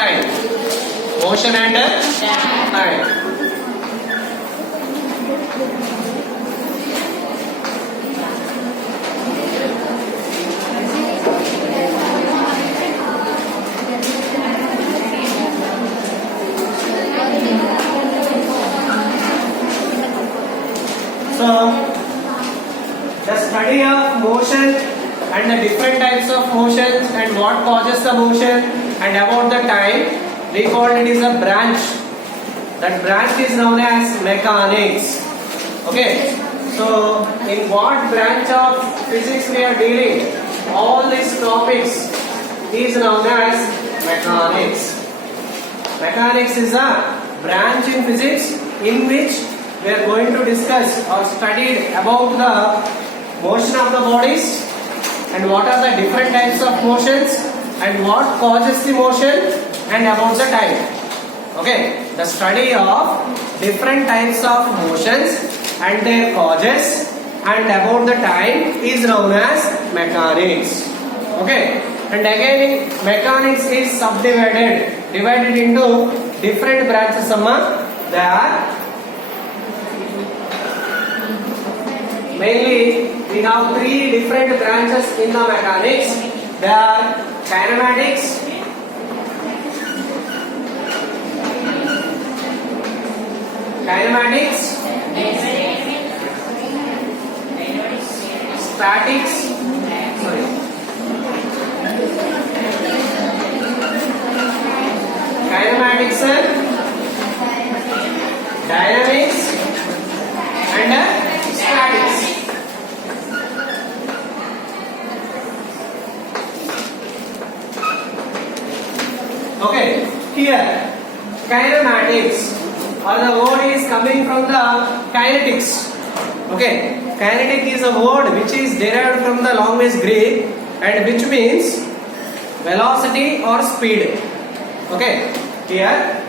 time. Motion and time. So, the study of motion and the different types of motions and what causes the motion and about the time, we call it is a branch. That branch is known as mechanics. Okay. So, in what branch of physics we are dealing? All these topics is known as mechanics. Mechanics is a branch in physics in which we are going to discuss or study about the motion of the bodies and what are the different types of motions and what causes the motion and about the time. Okay, the study of different types of motions and their causes and about the time is known as mechanics. Okay, and again mechanics is divided into different branches. There are mainly we have three different branches in the mechanics. There are kinematics, statics, kinematics, dynamics and statics. Okay, here kinematics or the word is coming from the kinetics. Okay, kinetic is a word which is derived from the language Greek and which means velocity or speed. Okay, here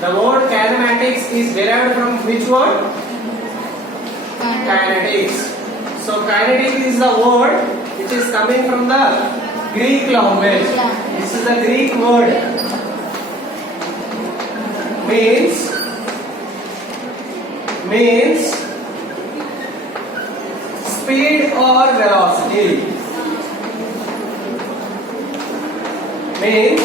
the word kinematics is derived from which word? Kinetics. So kinetic is the word which is coming from the Greek language. This is the Greek word. Means speed or velocity. Means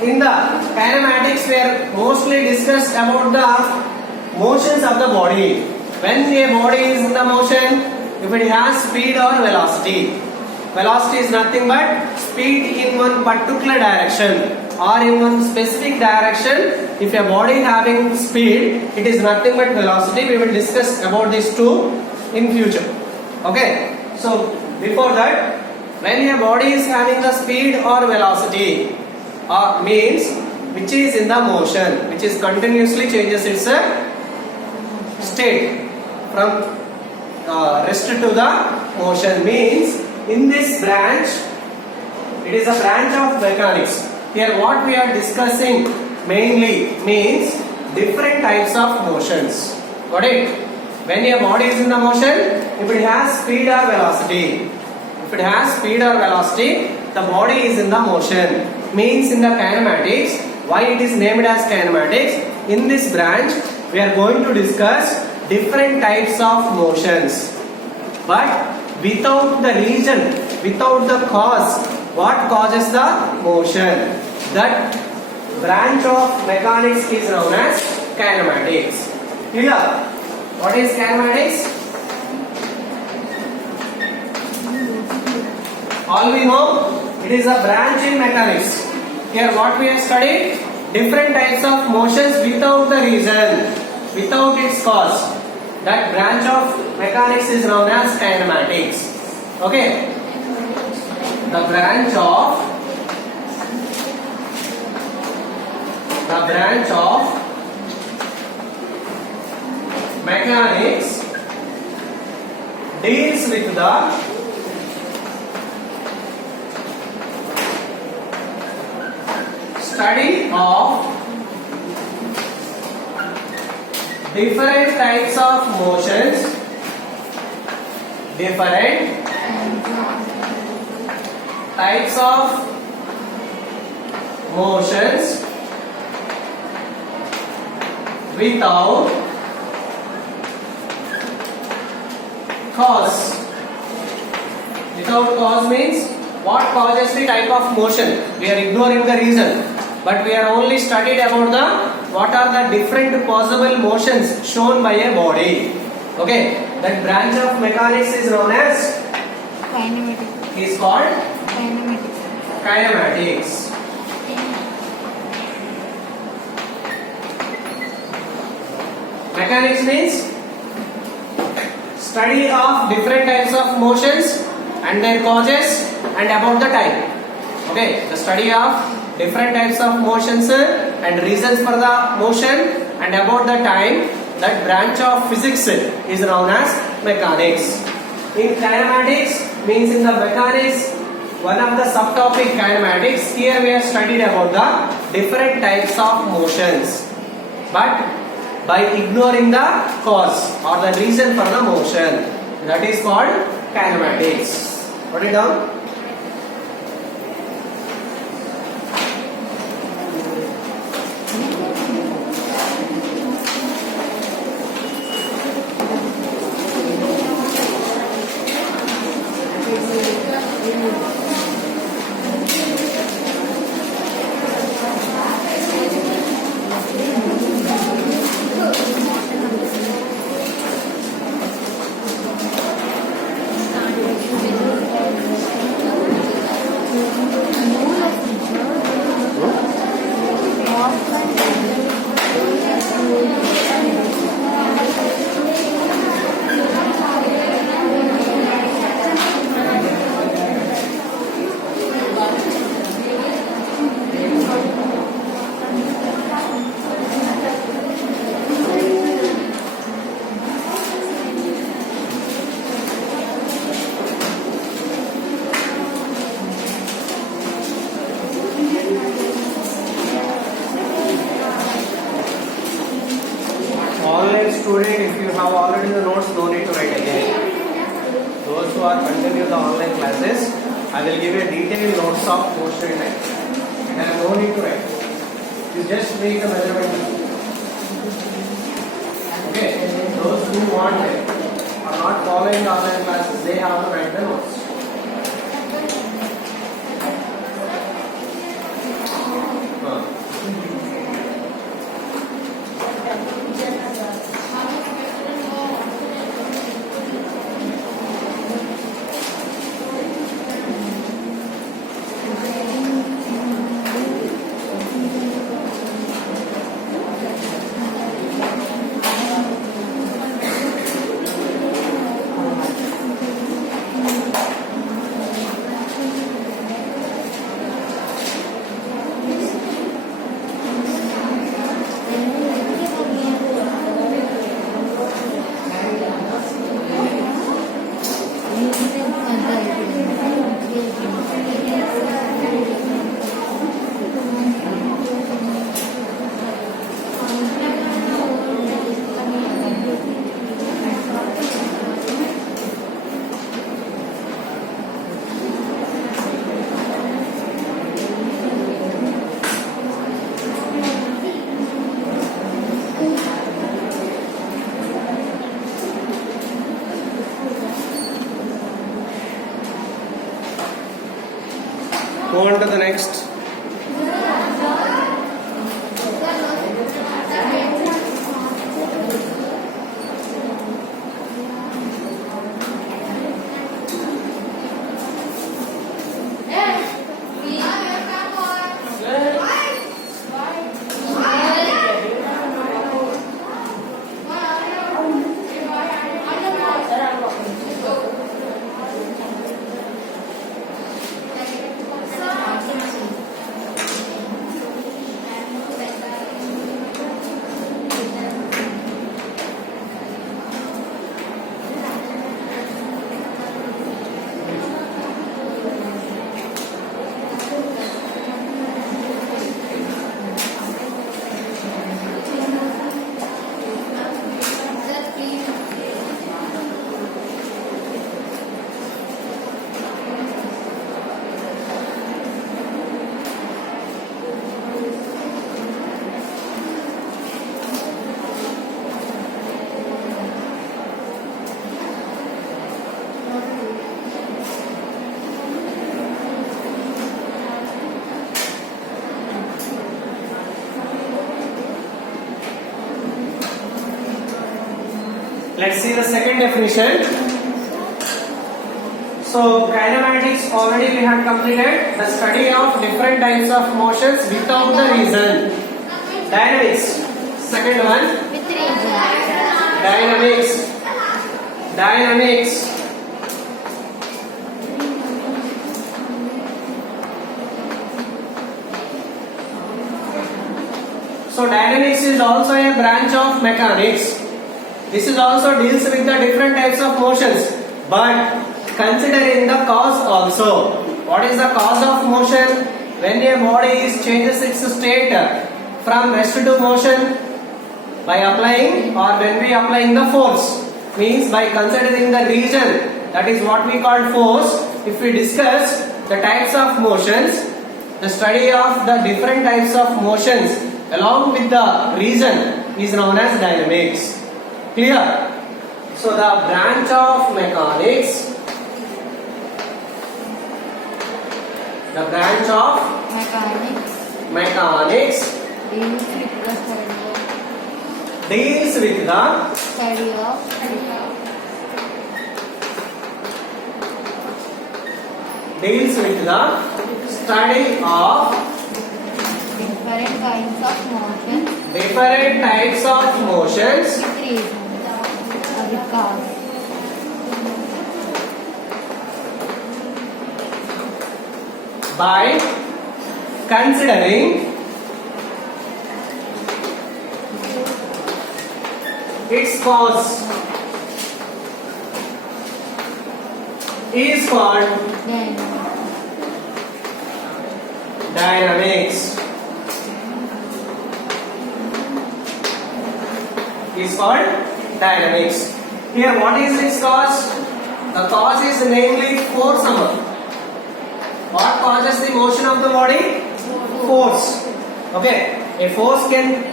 in the kinematics we are mostly discussed about the motions of the body. When a body is in the motion, if it has speed or velocity. Velocity is nothing but speed in one particular direction or in one specific direction. If a body having speed, it is nothing but velocity. We will discuss about these two in future. Okay. So before that, when a body is having the speed or velocity, means which is in the motion, which is continuously changes its state from rest to the motion, means in this branch, it is a branch of mechanics. Here what we are discussing mainly means different types of motions. Got it? When a body is in the motion, if it has speed or velocity, the body is in the motion. Means in the kinematics, why it is named as kinematics? In this branch, we are going to discuss different types of motions. But without the reason, without the cause, what causes the motion? That branch of mechanics is known as kinematics. Here, what is kinematics? All we know, it is a branch in mechanics. Here what we have studied? Different types of motions without the reason, without its cause. That branch of mechanics is known as kinematics. Okay? The branch of mechanics deals with the study of different types of motions, motions without cause. Without cause means what causes the type of motion? We are ignoring the reason, but we are only studied about the what are the different possible motions shown by a body. Okay, that branch of mechanics is known as Kinematics. is called Kinematics. kinematics. Mechanics means study of different types of motions and their causes and about the time. Okay, the study of different types of motions and reasons for the motion and about the time. That branch of physics is known as mechanics. In kinematics means in the mechanics, one of the subtopic kinematics. Here we have studied about the different types of motions, but by ignoring the cause or the reason for the motion. That is called kinematics. Put it down. Online student, if you have already the notes, no need to write again. Those who are continuing the online classes, I will give you detailed notes of motion type. And no need to write. You just make the measurement. Okay. Those who want it are not following the online classes, they have to write the notes. Go on to the next. Let's see the second definition. So kinematics already we have completed, the study of different types of motions without the reason. Dynamics, second one. With reason. Dynamics. So dynamics is also a branch of mechanics. This is also deals with the different types of motions, but considering the cause also. What is the cause of motion? When a body changes its state from rest to motion by applying, or when we applying the force, means by considering the region, that is what we call force. If we discuss the types of motions, the study of the different types of motions along with the region is known as dynamics. Clear? So the branch of mechanics, mechanics deals with the Study of study of different kinds of motion different types of motions with reason or with cause. by considering its cause is called Then dynamics. Is called dynamics. Here, what is its cause? The cause is namely force. What causes the motion of the body? Force. Okay. A force can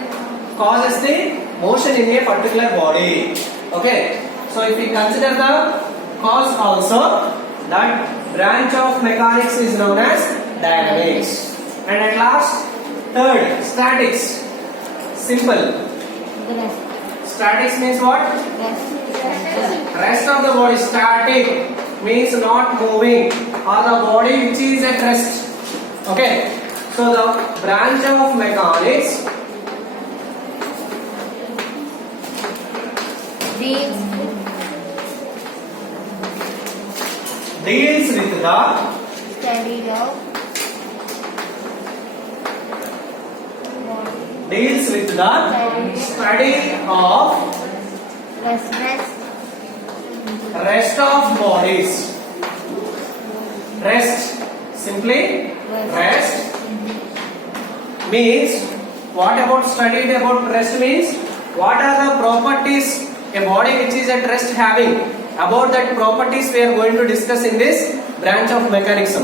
causes the motion in a particular body. Okay. So if we consider the cause also, that branch of mechanics is known as dynamics. And at last, third, statics. Simple. the rest. Statics means what? Rest of the body. Static means not moving, or the body which is at rest. Okay. So the branch of mechanics deals with the Study of study of rest of bodies. Rest, simply rest means, what about studied about rest means, what are the properties a body which is at rest having. About that properties we are going to discuss in this branch of mechanism.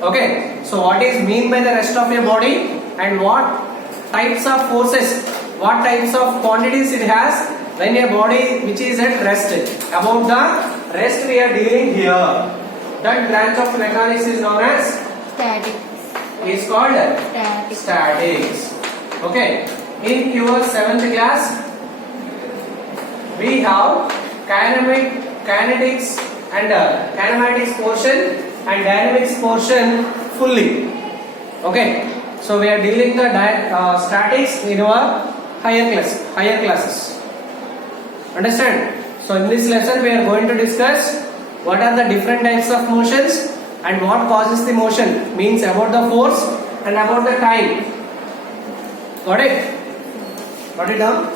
Okay, so what is mean by the rest of a body, and what types of forces, what types of quantities it has when a body which is at rest. About the rest we are dealing here. That branch of mechanics is known as is called statics. Okay. In your 7th class we have kinetics and kinematics portion and dynamics portion fully. Okay. So we are dealing the statics in our higher classes. Understand? So in this lesson we are going to discuss what are the different types of motions and what causes the motion, means about the force and about the time. Got it? Got it down?